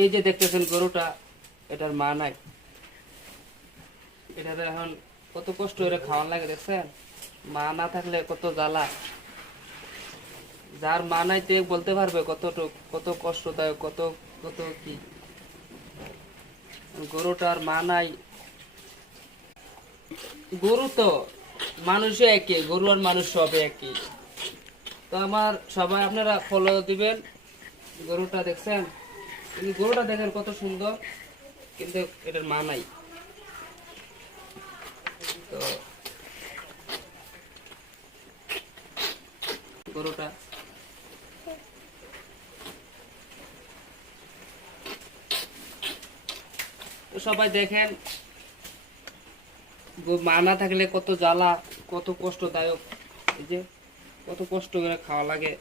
এই যে দেখতেছেন গরুটা, এটার মা নাই। এটাতে এখন কত কষ্ট করে খাওয়ান লাগে, দেখছেন? মা না থাকলে কত জ্বালা। যার মা নাই তে বলতে পারবে কতটুক কত কষ্টদায়ক, কত কত কি। গরুটার মা নাই। গরু তো মানুষও একই, গরু আর মানুষ সবে একই। তো আমার সবাই আপনারা ফলো দিবেন। গরুটা দেখছেন, এই গরুটা দেখেন কত সুন্দর, কিন্তু এটার মা নাই। তো গরুটা তো সবাই দেখেন, মা না থাকলে কত জ্বালা, কত কষ্টদায়ক। এই যে কত কষ্ট করে খাওয়া লাগে।